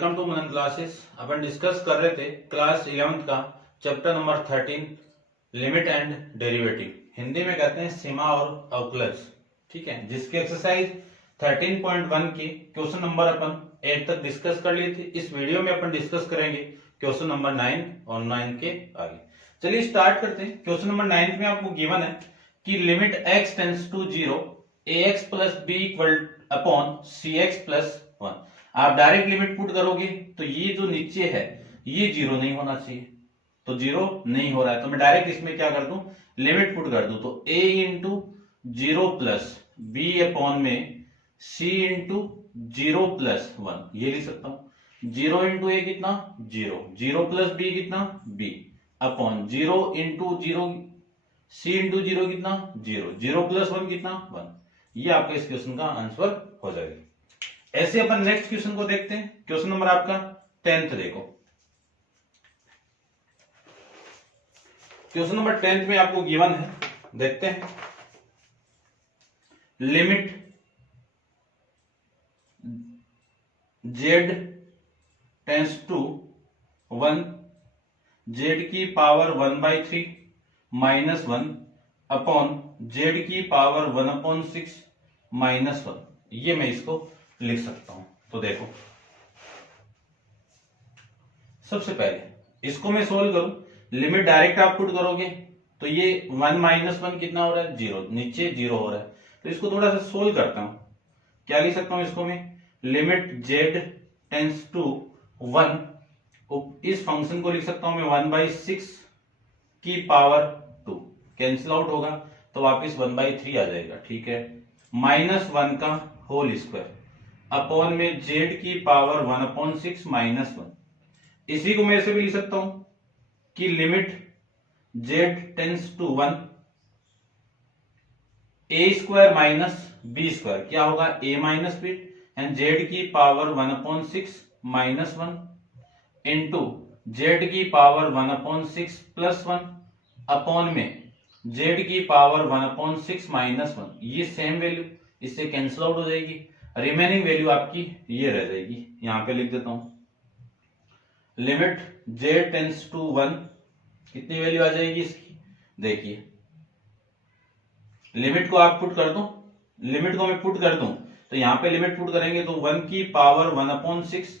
Welcome to Manan classes. अपन discuss कर रहे थे क्लास 11th का chapter number 13 limit and derivative, Hindi में कहते हैं सीमा और अवकलज। ठीक है, जिसकी एक्सरसाइज 13.1 की क्वेश्चन नंबर अपन 8 तक डिस्कस कर लिए थे। इस वीडियो में अपन डिस्कस करेंगे क्वेश्चन नंबर 9 और 9 के आगे। चलिए स्टार्ट करते हैं। क्वेश्चन नंबर 9 में आपको गिवन है कि limit x tends to 0 ax plus B equal upon C X plus 1। आप डायरेक्ट लिमिट पुट करोगे तो ये जो नीचे है ये जीरो नहीं होना चाहिए, तो जीरो नहीं हो रहा है, तो मैं डायरेक्ट इसमें क्या कर दूं, लिमिट पुट कर दूं। तो a into zero plus B upon में c इंटू जीरो प्लस 1 ये लिख सकता हूं। जीरो इंटू ए कितना, जीरो, जीरो प्लस बी कितना, b upon zero into zero c into zero कितना, जीरो, जीरो प्लस 1 कितना, 1। ये आपका इस क्वेश्चन का आंसर हो जाएगा। ऐसे अपन नेक्स्ट क्वेश्चन को देखते हैं। क्वेश्चन नंबर आपका 10th देखो। क्वेश्चन नंबर 10th में आपको गिवन है, देखते हैं। Limit z tends to 1 z की पावर 1/3 माइनस 1 अपॉन z की पावर 1/6 माइनस 1। ये मैं इसको लिख सकता हूं। तो देखो, सबसे पहले इसको मैं सोल्व करूं, लिमिट डायरेक्ट आप पुट करोगे तो ये 1 माइनस 1 कितना हो रहा है, जीरो, नीचे जीरो हो रहा है। तो इसको थोड़ा सा सोल्व करता हूं। क्या लिख सकता हूं इसको मैं, लिमिट z टेंड्स टू 1, इस फंक्शन को लिख सकता हूं मैं 1/6 की पावर 2, कैंसिल आउट होगा तो वापिस 1/3 आ जाएगा। ठीक है, माइनस 1 का होल स्क्वायर अपॉन में z की पावर 1/6 माइनस 1। इसी को मैं ऐसे भी लिख सकता हूं कि limit z tends to 1 a square minus b square, क्या होगा, a minus b and z की पावर 1/6 माइनस 1 इंटू z की पावर 1/6 प्लस 1 अपॉन में z की पावर 1/6 माइनस 1। ये सेम वैल्यू इससे कैंसिल आउट हो जाएगी, रिमेनिंग वैल्यू आपकी ये रह जाएगी। यहां पे लिख देता हूं, लिमिट z टेंड्स टू 1 कितनी वैल्यू आ जाएगी इसकी, देखिए लिमिट को आप पुट कर दो, लिमिट को मैं पुट कर दूं तो यहां पे लिमिट पुट करेंगे तो 1 की पावर 1/6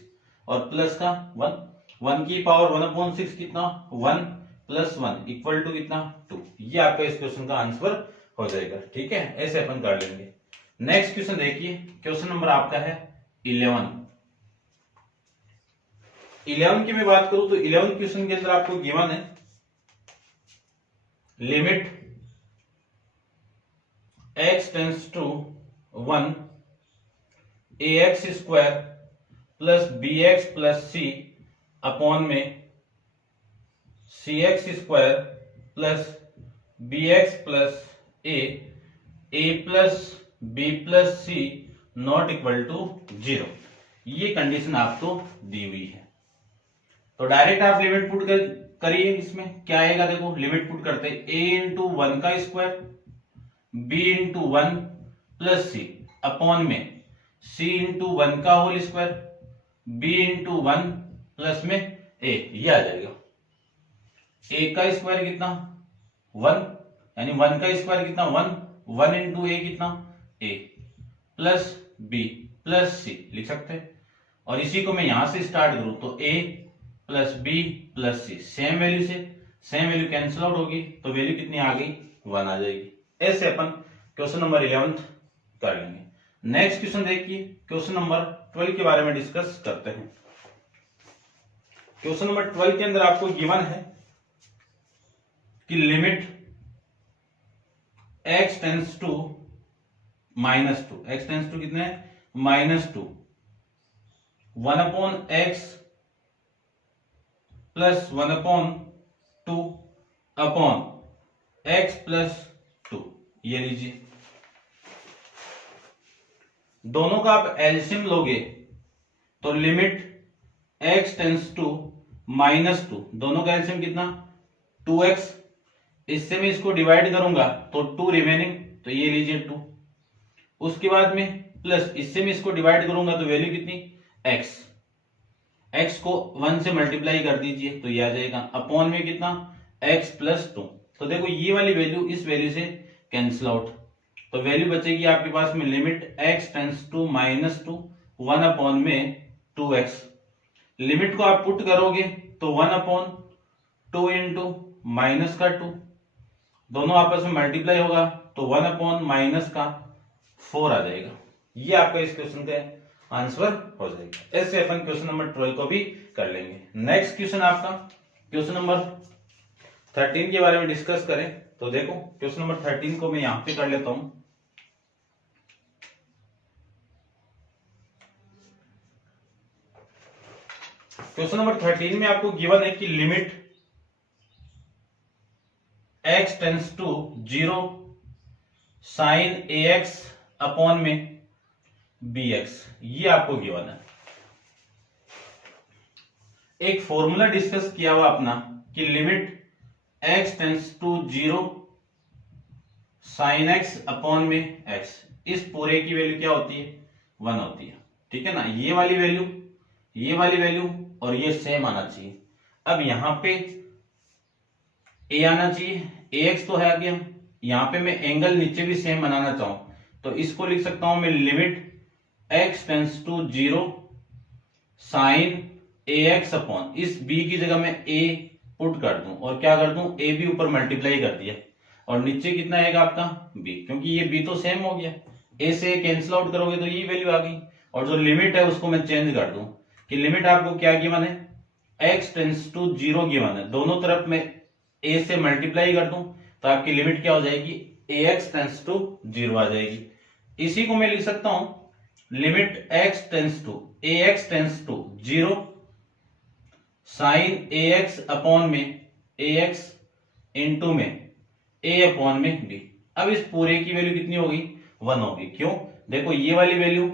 और प्लस का 1, 1 की पावर 1/6 कितना, 1 प्लस 1 इक्वल टू कितना, 2। ये आपका इस क्वेश्चन का आंसर हो जाएगा। ठीक है, ऐसे अपन कर लेंगे। नेक्स्ट क्वेश्चन देखिए, क्वेश्चन नंबर आपका है 11। 11 की मैं बात करूं तो 11 क्वेश्चन के अंदर आपको गिवन है limit x tends to 1 ax square plus bx plus c upon में cx square plus bx plus a plus b plus c not equal to 0। ये कंडीशन आपको दी हुई है, तो डायरेक्ट आप लिमिट पुट करिए। इसमें क्या आएगा, देखो लिमिट पुट करते हैं, a इंटू 1 का square b into 1 plus c upon में c इंटू 1 का whole square b into 1 plus में a, ये आ जाएगा। a का स्क्वायर कितना, 1, यानी 1 का स्क्वायर कितना, 1, 1 इंटू a कितना, a plus b plus c लिख सकते हैं। और इसी को मैं यहां से स्टार्ट करूं तो a plus b plus c, same value से सेम वैल्यू कैंसिल आउट होगी तो वैल्यू कितनी आ गई, 1 आ जाएगी। ऐसे अपन क्वेश्चन नंबर 11 कर लेंगे। नेक्स्ट क्वेश्चन देखिए, क्वेश्चन नंबर 12 के बारे में डिस्कस करते हैं। क्वेश्चन नंबर 12 के अंदर आपको गिवन है कि limit x tends to -2, x tends to कितने, -2, 1/x plus 1/2 upon x plus 2। ये लीजिए, दोनों का आप एलसीएम लोगे तो लिमिट x टेंड्स टू -2, दोनों का एलसीएम कितना, 2x। इससे मैं इसको डिवाइड करूंगा तो 2 रिमेनिंग, तो ये लीजिए 2। उसके बाद में प्लस इससे मैं इसको डिवाइड करूंगा तो वैल्यू कितनी, x। x को 1 से मल्टीप्लाई कर दीजिए तो ये आ जाएगा, अपॉन में कितना x प्लस 2। तो देखो ये वाली वैल्यू इस वैल्यू से कैंसिल आउट, तो वैल्यू बचेगी आपके पास में limit x tends to -2 1 upon में 2x। लिमिट को आप पुट करोगे तो 1 अपॉन 2 इंटू माइनस का 2, दोनों आपस में मल्टीप्लाई होगा तो 1 अपॉन माइनस का 4 आ जाएगा। ये आपका इस क्वेश्चन का आंसर हो जाएगा। ऐसे अपन क्वेश्चन नंबर 12 को भी कर लेंगे। नेक्स्ट क्वेश्चन आपका क्वेश्चन नंबर 13 के बारे में डिस्कस करें तो देखो क्वेश्चन नंबर 13 को मैं यहां पे कर लेता हूं। क्वेश्चन नंबर 13 में आपको गिवन है कि limit x tends to 0 sine ax upon में bx, ये आपको गिवन है। एक फॉर्मूला डिस्कस किया हुआ अपना कि limit x tends to 0 sine x upon में x, इस पूरे की वैल्यू क्या होती है 1 होती है, ठीक है ना। ये वाली वैल्यू और ये सेम आना चाहिए। अब यहां पे a आना चाहिए, ax तो है आगे, हम यहां पे मैं एंगल नीचे भी सेम बनाना चाहूं तो इसको लिख सकता हूं मैं limit x tends to 0 sine ax upon, इस b की जगह मैं a पुट कर दूं और क्या कर दूं a भी ऊपर मल्टीप्लाई कर दिया और नीचे कितना आएगा आपका b, क्योंकि ये b तो सेम हो गया, a से कैंसिल आउट करोगे तो ये वैल्यू आ गई। और जो लिमिट है उसको मैं चेंज कर दूं कि लिमिट आपको क्या गिवन है x टेंस टू 0 गिवन है, दोनों तरफ में a से मल्टीप्लाई कर दूं तो आपकी लिमिट क्या हो जाएगी ax टेंस टू 0 आ जाएगी। इसी को मैं लिख सकता हूं limit x tends to ax tends to 0 sine ax upon में ax इंटू में a अपॉन में b। अब इस पूरे की वैल्यू कितनी होगी 1 होगी, क्यों देखो ये वाली वैल्यू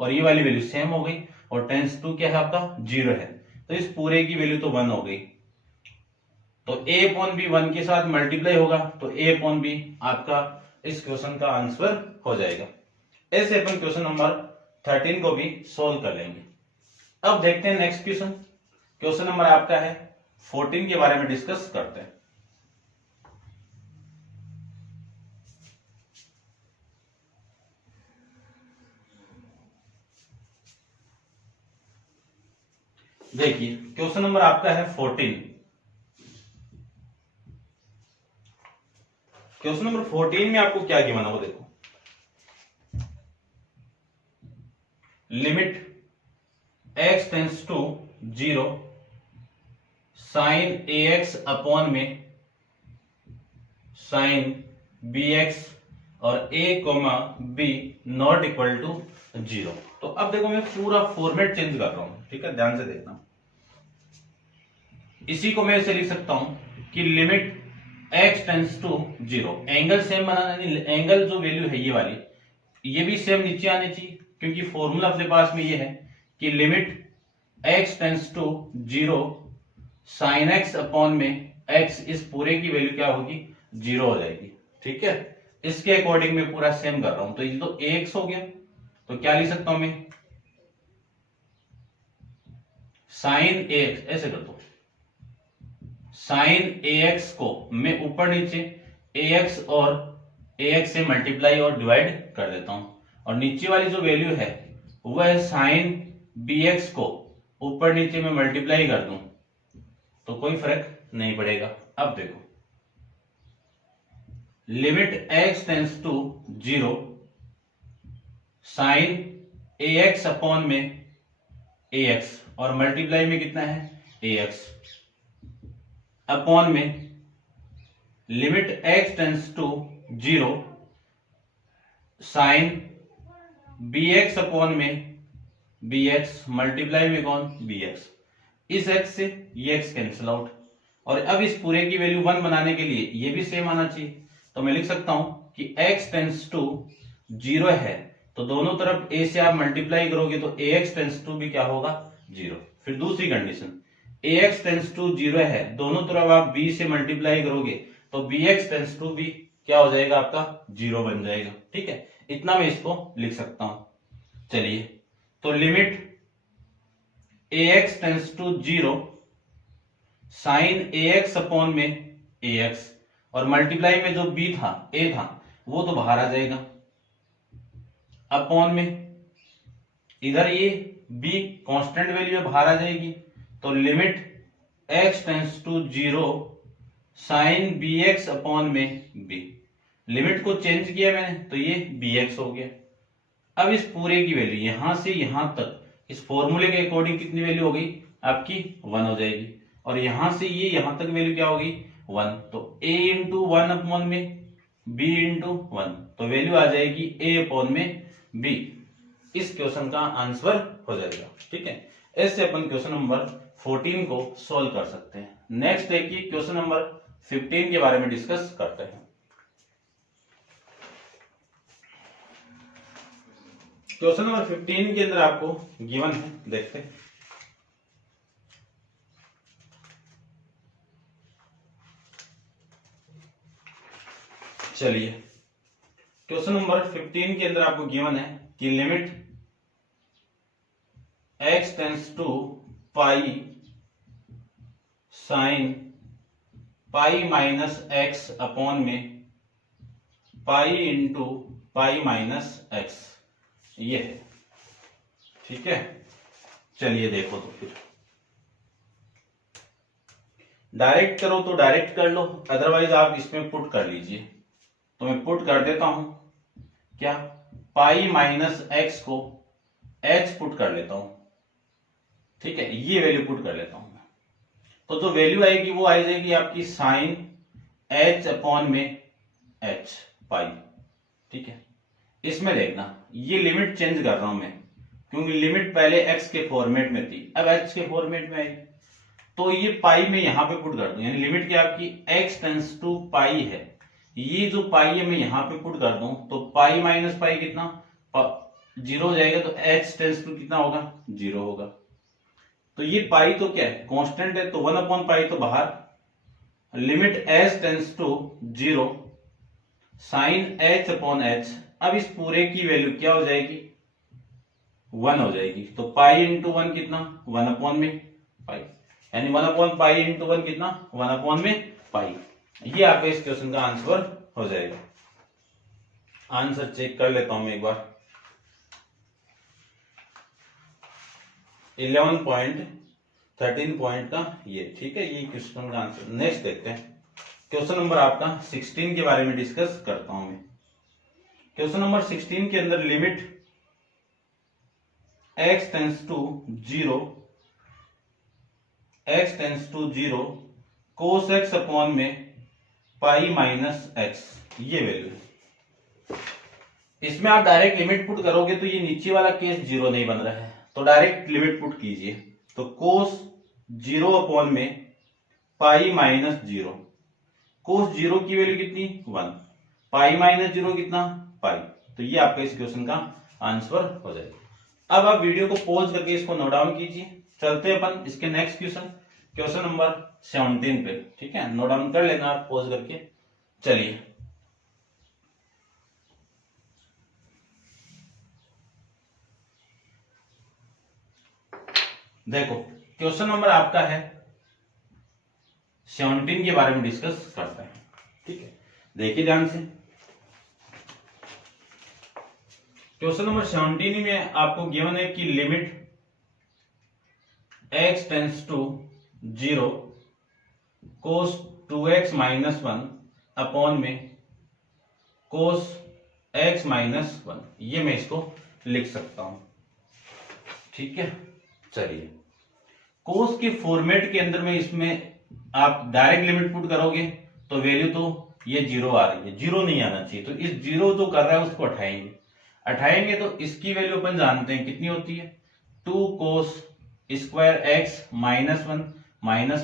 और ये वाली वैल्यू सेम हो गई और टेंस टू क्या है आपका 0 है, तो इस पूरे की वैल्यू तो 1 हो गई, तो a अपॉन बी 1 के साथ मल्टीप्लाई होगा तो a अपॉन बी आपका इस क्वेश्चन का आंसर हो जाएगा। ऐसे अपन क्वेश्चन नंबर 13 को भी सोल्व कर लेंगे। अब देखते हैं नेक्स्ट क्वेश्चन, क्वेश्चन नंबर आपका है 14 के बारे में डिस्कस करते हैं। देखिए क्वेश्चन नंबर आपका है 14। क्वेश्चन नंबर 14 में आपको क्या गिवन है वो देखो, limit x tends to 0 sine ax upon में साइन bx और a b not equal to 0। तो अब देखो मैं पूरा फॉर्मेट चेंज कर रहा हूं, ठीक है, ध्यान से देखना। इसी को मैं ऐसे लिख सकता हूं कि limit x tends to 0, angle same बनाना, एंगल जो वैल्यू है ये वाली ये भी सेम नीचे आनी चाहिए, क्योंकि फॉर्मूला अपने पास में ये है कि limit x tends to 0 sine x upon में x, इस पूरे की वैल्यू क्या होगी 0 हो जाएगी, ठीक है। इसके अकॉर्डिंग मैं पूरा सेम कर रहा हूं, तो ये तो ax हो गया, तो क्या लिख सकता हूं मैं साइन ax, ऐसे कर दो साइन ax को मैं ऊपर नीचे ax और ax से मल्टीप्लाई और डिवाइड कर देता हूं और नीचे वाली जो वैल्यू है वह है साइन bx को ऊपर नीचे में मल्टीप्लाई कर दूं तो कोई फर्क नहीं पड़ेगा। अब देखो limit x tends to 0 sine ax upon में ax और मल्टीप्लाई में कितना है ax अपॉन में limit x tends to 0 sine bx upon में bx मल्टीप्लाई में कौन bx, इस x से ये x कैंसिल आउट और अब इस पूरे की वैल्यू 1 बनाने के लिए ये भी सेम आना चाहिए, तो मैं लिख सकता हूं कि x टेंस टू 0 है तो दोनों तरफ a से आप मल्टीप्लाई करोगे तो ax टेंस टू भी क्या होगा 0। फिर दूसरी कंडीशन ax टेंस टू 0 है, दोनों तरफ आप b से मल्टीप्लाई करोगे तो bx टेंस टू भी क्या हो जाएगा आपका 0 बन जाएगा, ठीक है। इतना मैं इसको लिख सकता हूं। चलिए तो limit ax tends to 0 sine ax upon में ax, और मल्टीप्लाई में जो b था a था वो तो बाहर आ जाएगा, अपॉन में इधर ये b कांस्टेंट वैल्यू बाहर आ जाएगी, तो limit x tends to 0 sine bx upon में b, लिमिट को चेंज किया मैंने तो ये bx हो गया। अब इस पूरे की वैल्यू यहां से यहां तक इस फॉर्मूले के अकॉर्डिंग कितनी वैल्यू हो गई आपकी 1 हो जाएगी, और यहां से ये यहां तक वैल्यू क्या होगी 1, तो a इंटू 1 अपॉन में b इंटू 1, तो वैल्यू आ जाएगी a अपॉन में b। इस क्वेश्चन का आंसर हो जाएगा। ठीक है, ऐसे अपन क्वेश्चन नंबर 14 को सोल्व कर सकते हैं। नेक्स्ट देखिए क्वेश्चन नंबर 15 के बारे में डिस्कस करते हैं। क्वेश्चन नंबर 15 के अंदर आपको गिवन है, देखते हैं। चलिए, क्वेश्चन नंबर 15 के अंदर आपको गिवन है कि limit x tends to pi sine pi minus x upon में pi into pi minus x, ये है। ठीक है, चलिए देखो, तो फिर डायरेक्ट करो तो डायरेक्ट कर लो, अदरवाइज आप इसमें पुट कर लीजिए। तो मैं पुट कर देता हूं, क्या पाई माइनस एक्स को एच पुट कर लेता हूं। ठीक है, ये वैल्यू पुट कर लेता हूं मैं, तो जो वैल्यू आएगी वो आ जाएगी आपकी साइन एच अपॉन में एच पाई। ठीक है, इसमें देखना ये लिमिट चेंज कर रहा हूं मैं, क्योंकि लिमिट पहले x के फॉर्मेट में थी, अब h के फॉर्मेट में आई, तो ये पाई में यहां पे पुट कर दूं, यानी लिमिट क्या आपकी x टेंस टू पाई है, ये जो पाई है मैं यहां पे पुट कर दूं, तो पाई माइनस पाई कितना 0 हो जाएगा, तो h टेंस टू कितना होगा 0 होगा। तो ये पाई तो क्या है कांस्टेंट है, तो 1 अपॉन पाई तो बाहर, limit h tends to 0 sine h upon h, अब इस पूरे की वैल्यू क्या हो जाएगी 1 हो जाएगी, तो पाई इंटू 1 कितना 1 अपॉन में पाई, यानी 1 अपॉन पाई इंटू 1 कितना 1 अपॉन में पाई। ये आपके इस क्वेश्चन का आंसर हो जाएगा। आंसर चेक कर लेता हूं मैं एक बार, 11 पॉइंट 13 पॉइंट का ये। ठीक है, ये क्वेश्चन का आंसर। नेक्स्ट देखते हैं, क्वेश्चन नंबर आपका 16 के बारे में डिस्कस करता हूं मैं। क्वेश्चन नंबर 16 के अंदर limit x tends to 0 x tends to 0 cos x upon में पाई माइनस एक्स, ये वैल्यू है। इसमें आप डायरेक्ट लिमिट पुट करोगे तो ये नीचे वाला केस 0 नहीं बन रहा है, तो डायरेक्ट लिमिट पुट कीजिए, तो कोस 0 अपॉन में पाई माइनस 0, कोस 0 की वैल्यू कितनी 1, पाई माइनस 0 कितना पाई, तो ये आपका इस क्वेश्चन का आंसर हो जाएगा। अब आप वीडियो को पॉज करके इसको नोट डाउन कीजिए, चलते हैं अपन इसके नेक्स्ट क्वेश्चन, क्वेश्चन नंबर 17 पे। ठीक है, नोट डाउन कर लेना आप पॉज करके। चलिए, देखो क्वेश्चन नंबर आपका है 17 के बारे में डिस्कस करते हैं। ठीक है, देखिए ध्यान से, क्वेश्चन नंबर 17 में आपको गिवन है कि limit x tends to 0 cos 2x minus 1 upon में कोस x माइनस 1, ये मैं इसको लिख सकता हूं। ठीक है, चलिए, कोस के फॉर्मेट के अंदर में इसमें आप डायरेक्ट लिमिट पुट करोगे तो वैल्यू तो ये 0 आ रही है, 0 नहीं आना चाहिए, तो इस 0 जो कर रहा है उसको हटाएंगे तो इसकी वैल्यू अपन जानते हैं कितनी होती है 2 कोस square x minus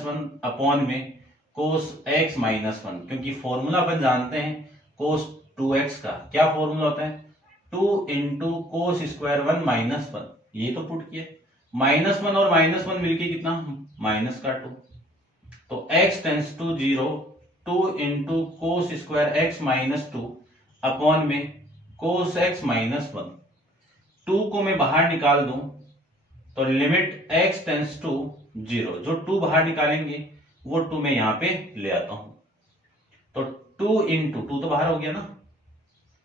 one upon में कोस एक्स माइनस 1, क्योंकि फॉर्मूला अपन जानते हैं कोस 2x का, क्या फॉर्मूला होता है 2 इंटू कोस स्क्वायर 1 माइनस 1, ये तो पुट किया, -1 और -1 मिलके कितना माइनस का 2, तो x tends to 0 2 into cos square x minus 2 upon में कोस एक्स माइनस 1, 2 को मैं बाहर निकाल दूं तो लिमिट x टेंस टू 0, जो 2 बाहर निकालेंगे वो 2 मैं यहां पे ले आता हूं, तो 2 इंटू 2 तो बाहर हो गया ना,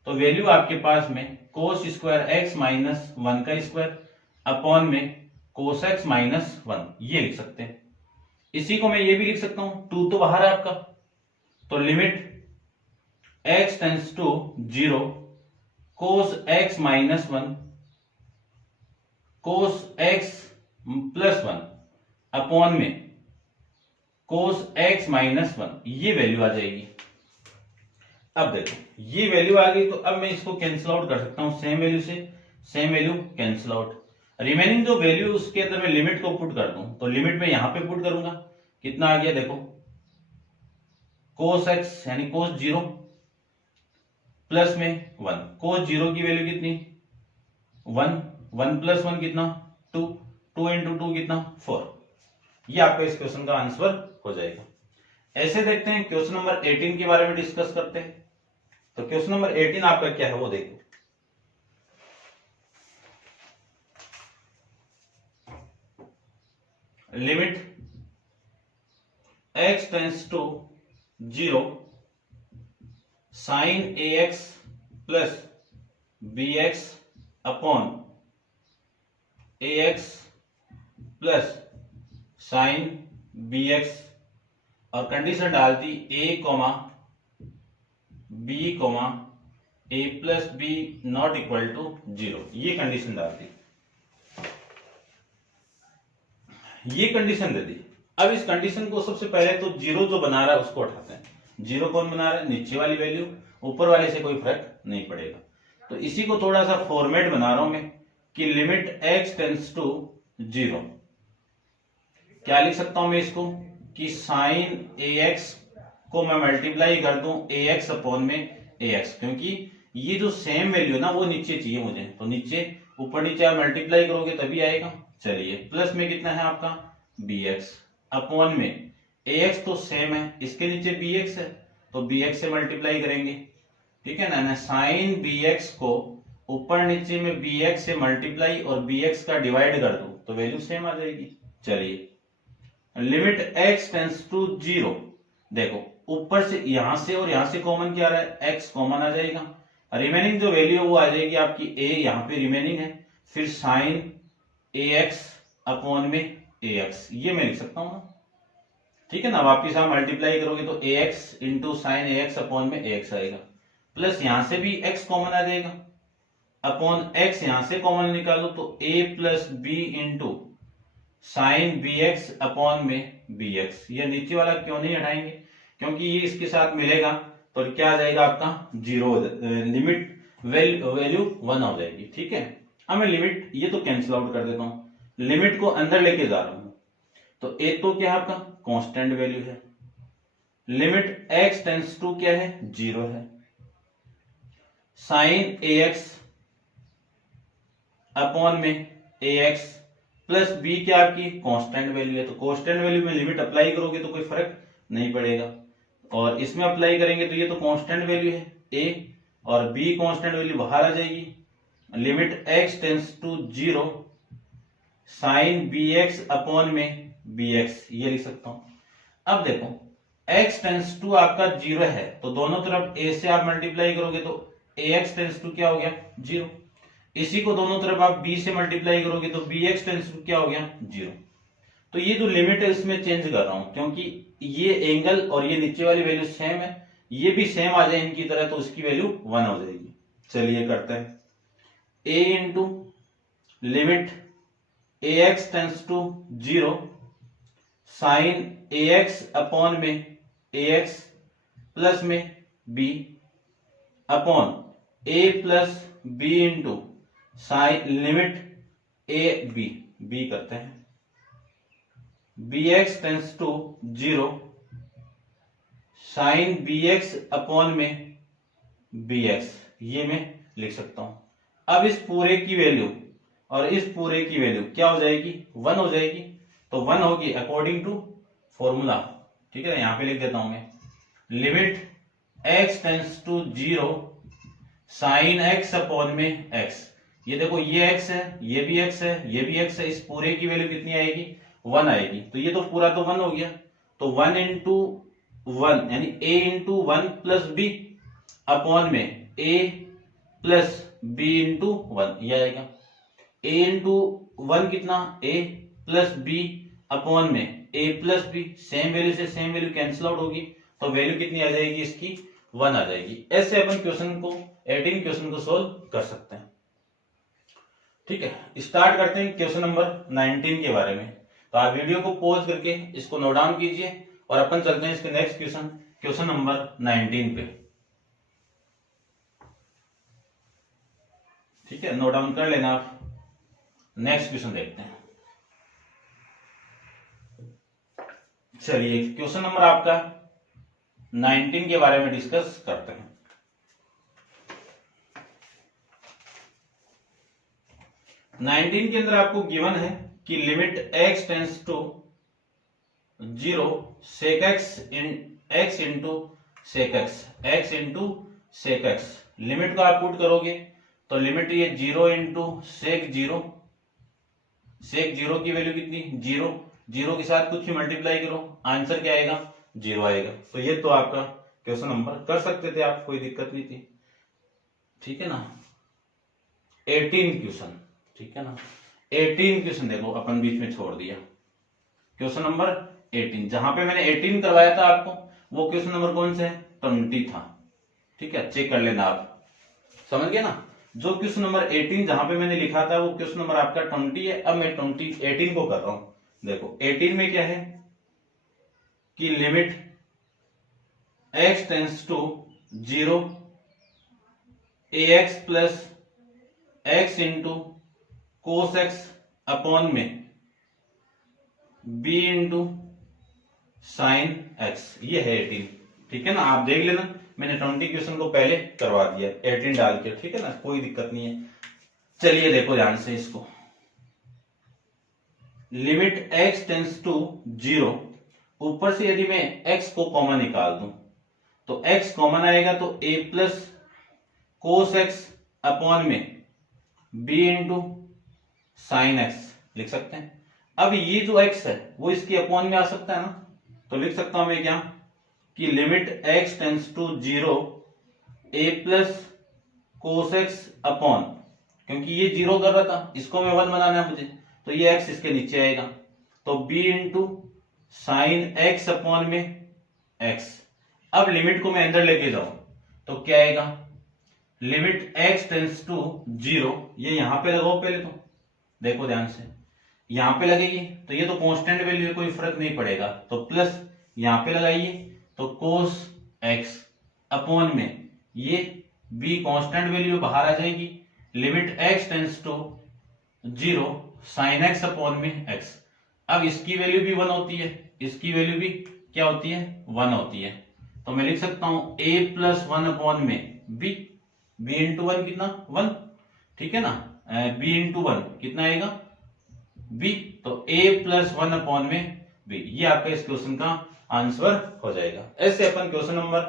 तो वैल्यू आपके पास में कोस स्क्वायर x माइनस 1 का स्क्वायर अपॉन में कोस x माइनस 1, ये लिख सकते हैं। इसी को मैं ये भी लिख सकता हूं, 2 तो बाहर है आपका, तो limit x tends to 0 cos x minus 1 cos x plus 1 upon में कोस x माइनस 1, ये वैल्यू आ जाएगी। अब देखो ये वैल्यू आ गई, तो अब मैं इसको कैंसिल आउट कर सकता हूं, सेम वैल्यू से same value cancel out. Remaining जो वैल्यू उसके अंदर मैं लिमिट को पुट कर दूं, तो लिमिट में यहां पे पुट करूंगा, कितना आ गया देखो, कोस x यानी कोस 0 प्लस में 1, कोस 0 की वैल्यू कितनी 1, 1 प्लस 1 कितना 2, 2 इंटू 2 कितना 4, ये आपका इस क्वेश्चन का आंसर हो जाएगा। ऐसे देखते हैं क्वेश्चन नंबर 18 के बारे में डिस्कस करते हैं। तो क्वेश्चन नंबर 18 आपका क्या है वो देखो। Limit x tends to 0 sine ax plus bx upon ax plus sine bx, और कंडीशन डालती a comma b comma a plus b not equal to 0, ये कंडीशन डालती, ये कंडीशन दे दी। अब इस कंडीशन को सबसे पहले तो 0 जो बना रहा है उसको उठाते हैं। 0 कौन बना रहा है, नीचे वाली वैल्यू, ऊपर वाले से कोई फर्क नहीं पड़ेगा। तो इसी को थोड़ा सा फॉर्मेट बना रहा हूं मैं कि लिमिट x टेंस टू 0, क्या लिख सकता हूं मैं इसको कि साइन ax को मैं मल्टीप्लाई कर दूं ax अपॉन में ax, क्योंकि ये जो सेम वैल्यू है ना वो नीचे चाहिए मुझे, तो नीचे ऊपर नीचे आप मल्टीप्लाई करोगे तभी आएगा। चलिए प्लस में कितना है आपका bx अपॉन में ax तो सेम है, इसके नीचे bx है तो bx से मल्टीप्लाई करेंगे, ठीक है ना, साइन bx को ऊपर नीचे में bx से मल्टीप्लाई और bx का डिवाइड कर दो तो वैल्यू सेम आ जाएगी। चलिए लिमिट x टेंस टू 0, देखो ऊपर से यहां से और यहां से कॉमन क्या आ रहा है, x कॉमन आ जाएगा, रिमेनिंग जो वैल्यू है वो आ जाएगी आपकी a, यहां पे रिमेनिंग है, फिर साइन ax अपॉन में ax, ये मैं लिख सकता हूं ना, ठीक है ना। वापिस आप मल्टीप्लाई करोगे तो ax into sine ax upon में ax आएगा, प्लस यहां से भी x कॉमन आ जाएगा, अपॉन x यहां से कॉमन निकालो तो a plus b into sign bx upon में bx, ये नीचे वाला क्यों नहीं हटाएंगे, क्योंकि ये इसके साथ मिलेगा तो क्या आ जाएगा आपका 0, लिमिट वैल्यू 1 हो जाएगी, ठीक है। अब मैं लिमिट ये तो कैंसिल आउट कर देता हूं, लिमिट को अंदर लेके जा रहा हूं, तो a तो क्या है आपका कांस्टेंट वैल्यू है, लिमिट x टेंस टू क्या है 0 है, साइन ax अपॉन में ax प्लस b क्या आपकी कांस्टेंट वैल्यू है, तो कांस्टेंट वैल्यू में लिमिट अप्लाई करोगे तो कोई फर्क नहीं पड़ेगा, और इसमें अप्लाई करेंगे तो ये तो कांस्टेंट वैल्यू है a और b कांस्टेंट वैल्यू बाहर आ जाएगी, limit x tends to 0 sine bx upon में bx, ये लिख सकता हूं। अब देखो x टेंस टू आपका 0 है तो दोनों तरफ a से आप मल्टीप्लाई करोगे तो ax टेंस टू क्या हो गया 0, इसी को दोनों तरफ आप b से मल्टीप्लाई करोगे तो bx टेंस टू क्या हो गया 0। तो ये जो लिमिट है इसमें चेंज कर रहा हूं, क्योंकि ये एंगल और ये नीचे वाली वैल्यू सेम है, ये भी सेम आ जाए इनकी तरह तो उसकी वैल्यू 1 हो जाएगी। चलिए करते हैं, a into limit ax tends to 0 sine ax upon में ax प्लस में b upon a plus b into sine limit a b करते हैं, bx tends to 0 sine bx upon में bx, ये मैं लिख सकता हूं। अब इस पूरे की वैल्यू और इस पूरे की वैल्यू क्या हो जाएगी 1 हो जाएगी, तो 1 होगी अकॉर्डिंग टू फॉर्मूला, ठीक है, यहां पे लिख देता हूं मैं, limit x tends to 0 sine x upon में x, ये देखो ये x है, ये भी x है, ये भी x है, इस पूरे की वैल्यू कितनी आएगी 1 आएगी। तो ये तो पूरा तो 1 हो गया, तो 1 इंटू 1 यानी a into 1 plus B upon में a प्लस b इंटू 1 ये आएगा। a इंटू 1 कितना a प्लस b अपॉन में a plus b, same value से सेम वैल्यू कैंसिल आउट होगी, तो वैल्यू कितनी आ जाएगी इसकी 1 आ जाएगी। ऐसे अपन क्वेश्चन को 18 क्वेश्चन को सोल्व कर सकते हैं। ठीक है, स्टार्ट करते हैं क्वेश्चन नंबर 19 के बारे में। तो आप वीडियो को पॉज करके इसको नोट डाउन कीजिए और अपन चलते हैं इसके नेक्स्ट क्वेश्चन, क्वेश्चन नंबर 19 पे। ठीक है, नोट डाउन कर लेना आप। नेक्स्ट क्वेश्चन देखते हैं। चलिए क्वेश्चन नंबर आपका 19 के बारे में डिस्कस करते हैं। नाइनटीन के अंदर आपको गिवन है कि limit x tends to 0 sec x into sec x limit को आप पुट करोगे तो लिमिट ये 0 इंटू सेक 0 की वैल्यू कितनी 0 के साथ कुछ भी मल्टीप्लाई करो, आंसर क्या आएगा 0 आएगा। तो ये तो आपका क्वेश्चन नंबर कर सकते थे आप, कोई दिक्कत नहीं थी। ठीक है ना, 18 क्वेश्चन, ठीक है ना, 18 क्वेश्चन देखो अपन बीच में छोड़ दिया। क्वेश्चन नंबर 18, जहां पे मैंने 18 करवाया था आपको वो क्वेश्चन नंबर कौन सा है 20 था। ठीक है, चेक कर लेना आप, समझ गए ना। जो क्वेश्चन नंबर 18 जहां पे मैंने लिखा था वो क्वेश्चन नंबर आपका 20 है। अब मैं 18 को कर रहा हूं। देखो 18 में क्या है कि limit x tends to 0 ax plus x into cos x upon में b इंटू साइन x, ये है 18। ठीक है ना, आप देख लेना, मैंने 20 क्वेश्चन को पहले करवा दिया 18 डाल के। ठीक है ना, कोई दिक्कत नहीं है। चलिए देखो ध्यान से इसको, लिमिट x टेंस टू 0, ऊपर से यदि मैं x को कॉमन निकाल दूं तो x कॉमन आएगा तो a प्लस कोस x अपॉन में b इंटू साइन x लिख सकते हैं। अब ये जो x है वो इसकी अपॉन में आ सकता है ना, तो लिख सकता हूं मैं क्या कि limit x tends to 0 a प्लस कोस x अपॉन, क्योंकि ये 0 कर रहा था, इसको मैं 1 बनाना है मुझे, तो ये x इसके नीचे आएगा, तो b into sine x upon में x। अब लिमिट को मैं अंदर लेके जाऊं तो क्या आएगा, लिमिट x टेंस टू 0, ये यहां पे लगाओ पहले, तो देखो ध्यान से यहां पे लगेगी तो ये तो कांस्टेंट वैल्यू है, कोई फर्क नहीं पड़ेगा, तो प्लस यहां पे लगाइए तो कोस x अपॉन में ये b कांस्टेंट वैल्यू बाहर आ जाएगी, limit x tends to 0 sine x upon में x। अब इसकी वैल्यू भी 1 होती है, इसकी वैल्यू भी क्या होती है 1 होती है, तो मैं लिख सकता हूं a प्लस 1 अपॉन में b इंटू 1 कितना 1। ठीक है ना, b इंटू 1 कितना आएगा b, तो a प्लस 1 अपॉन में b, ये आपका इस क्वेश्चन का आंसर हो जाएगा। ऐसे अपन क्वेश्चन नंबर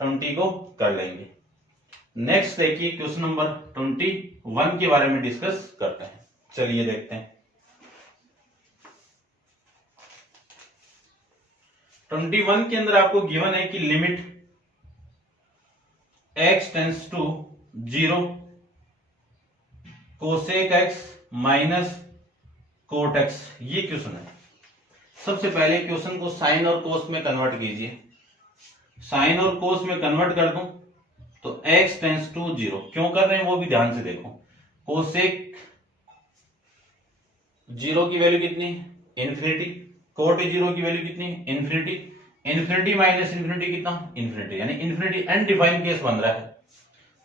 20 को कर लेंगे। नेक्स्ट देखिए क्वेश्चन नंबर 21 के बारे में डिस्कस करते हैं। चलिए देखते हैं। 21 के अंदर आपको गिवन है कि limit x tends to 0 cosec x minus cot x, ये क्वेश्चन है। सबसे पहले क्वेश्चन को साइन और कोस में कन्वर्ट कीजिए। साइन और कोस में कन्वर्ट कर दूं तो x टेंस टू 0, क्यों कर रहे हैं वो भी ध्यान से देखो। कोसेक 0 की वैल्यू कितनी इन्फिनिटी, कोट 0 की वैल्यू कितनी इन्फिनिटी, इन्फिनिटी माइनस इन्फिनिटी कितना इन्फिनिटी, यानी इन्फिनिटी अनडिफाइंड केस बन रहा है,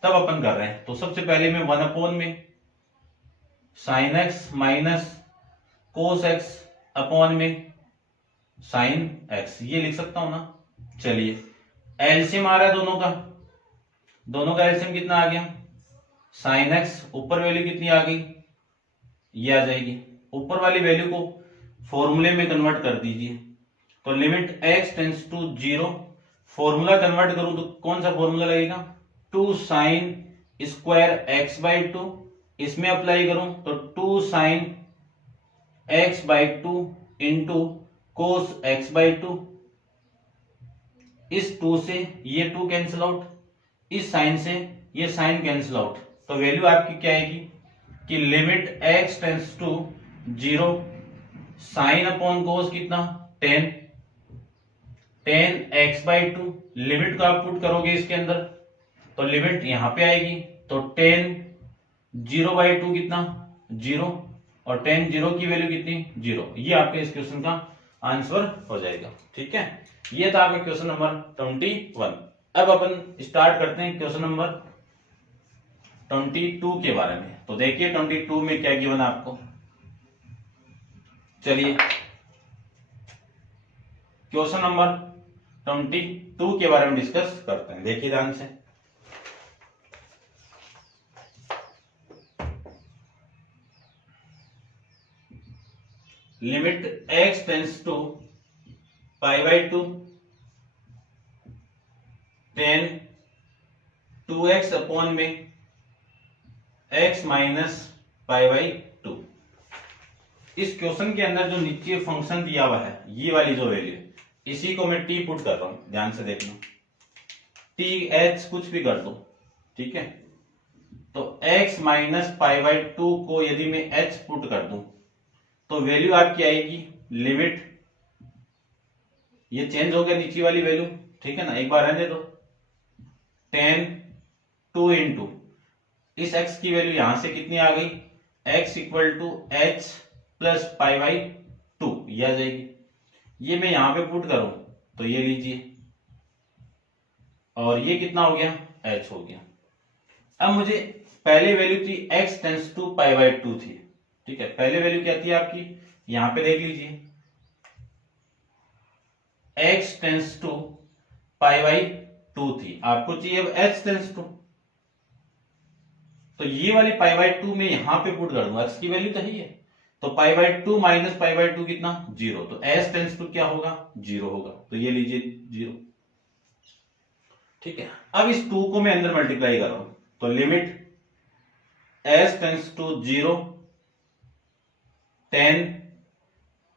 तब अपन कर रहे हैं। तो सबसे पहले मैं 1 अपॉन में sine x minus cos x upon में साइन x, ये लिख सकता हूं ना। चलिए एलसीएम आ रहा है दोनों का एलसीएम कितना आ गया साइन x, ऊपर वैल्यू कितनी आ गई ये आ जाएगी, ऊपर वाली वैल्यू को फॉर्मूले में कन्वर्ट कर दीजिए। तो limit x tends to 0, formula convert करूं तो कौन सा फॉर्मूला लगेगा 2 साइन स्क्वायर x बाई 2 इसमें अप्लाई करूं तो 2 sine x by 2 into cos x by 2, इस 2 से ये 2 कैंसिल आउट, इस साइन से ये साइन कैंसिल आउट, तो वैल्यू आपकी क्या आएगी कि limit x tends to 0 sine upon cos कितना 10 x बाई 2, लिमिट को आप पुट करोगे इसके अंदर तो लिमिट यहां पे आएगी, तो 10 0 बाई 2 कितना 0, और 10 0 की वैल्यू कितनी 0। ये आपके इस क्वेश्चन का आंसर हो जाएगा। ठीक है, ये था आपका क्वेश्चन नंबर 21। अब अपन स्टार्ट करते हैं क्वेश्चन नंबर 22 के बारे में। तो देखिए 22 में क्या गिवन है आपको। चलिए क्वेश्चन नंबर 22 के बारे में डिस्कस करते हैं। देखिए ध्यान से, limit x tends to pi by 2 10 2x upon में x माइनस पाई बाई 2। इस क्वेश्चन के अंदर जो नीचे फंक्शन दिया हुआ है, ये वाली जो वैल्यू है, इसी को मैं t पुट कर रहा हूं, ध्यान से देखना, t h कुछ भी कर दो। ठीक है, तो x माइनस पाई बाई 2 को यदि मैं h पुट कर दूं तो वैल्यू आपकी आएगी लिमिट, ये चेंज हो गया नीचे वाली वैल्यू। ठीक है ना, एक बार रहने दो, 10 2 इंटू इस x की वैल्यू यहां से कितनी आ गई, x equal to h plus pi by 2, ये आ जाएगी। ये मैं यहां पे पुट करूं तो ये लीजिए, और ये कितना हो गया h हो गया। अब मुझे पहले वैल्यू थी x tends to pi by 2 थी। ठीक है, पहले वैल्यू क्या थी आपकी, यहां पे देख लीजिए, x tends to pi by 2 थी, आपको चाहिए अब h टेंस टू, तो ये वाली पाई बाई 2 में यहां पे पुट कर दूंगा, x की वैल्यू तो है, तो पाई बाई 2 माइनस पाई बाई 2 कितना 0, तो s टेंस टू क्या होगा 0 होगा, तो ये लीजिए 0। ठीक है, अब इस 2 को मैं अंदर मल्टीप्लाई कर रहा हूं, तो limit s tends to 0 10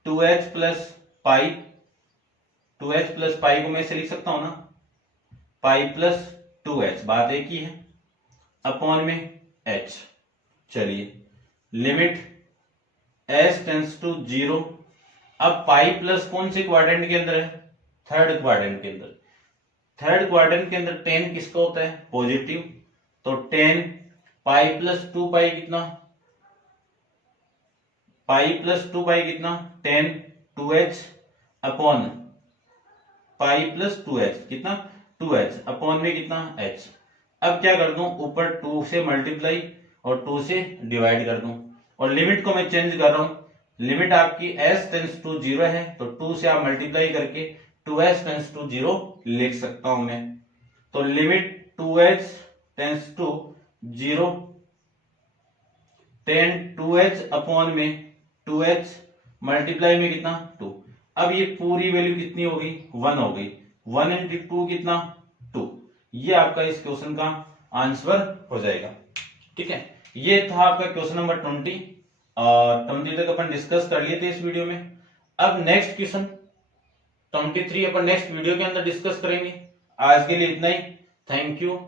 2h plus pi, 2h plus pi को मैं इसे लिख सकता हूं ना, पाई प्लस 2h, बात एक ही है, अपॉन में h। चलिए लिमिट s टेंस टू 0, अब पाई प्लस कौन से क्वाड्रेंट के अंदर है, थर्ड क्वाड्रेंट के अंदर, थर्ड क्वाड्रेंट के अंदर 10 किसका होता है पॉजिटिव, तो 10 पाई प्लस 2 पाई कितना, पाई प्लस 2 पाई कितना 10 2h upon pi plus 2h कितना 2h अपॉन में कितना h। अब क्या कर दूं, ऊपर 2 से मल्टीप्लाई और 2 से डिवाइड कर दूं, और लिमिट को मैं चेंज कर रहा हूं, लिमिट आपकी s टेंस टू 0 है, तो 2 से आप मल्टीप्लाई करके 2s टेंस टू 0 लिख सकता हूं मैं, तो limit 2h tense to 0 10 2h upon में 2h मल्टीप्लाई में कितना 2। अब ये पूरी वैल्यू कितनी हो गई 1 हो गई, 1 इंटू 2 कितना 2, ये आपका इस क्वेश्चन का आंसर हो जाएगा। ठीक है, ये था आपका क्वेश्चन नंबर 20, और 20 तक अपन डिस्कस कर लिए थे इस वीडियो में। अब नेक्स्ट क्वेश्चन 23 अपन नेक्स्ट वीडियो के अंदर डिस्कस करेंगे। आज के लिए इतना ही, थैंक यू।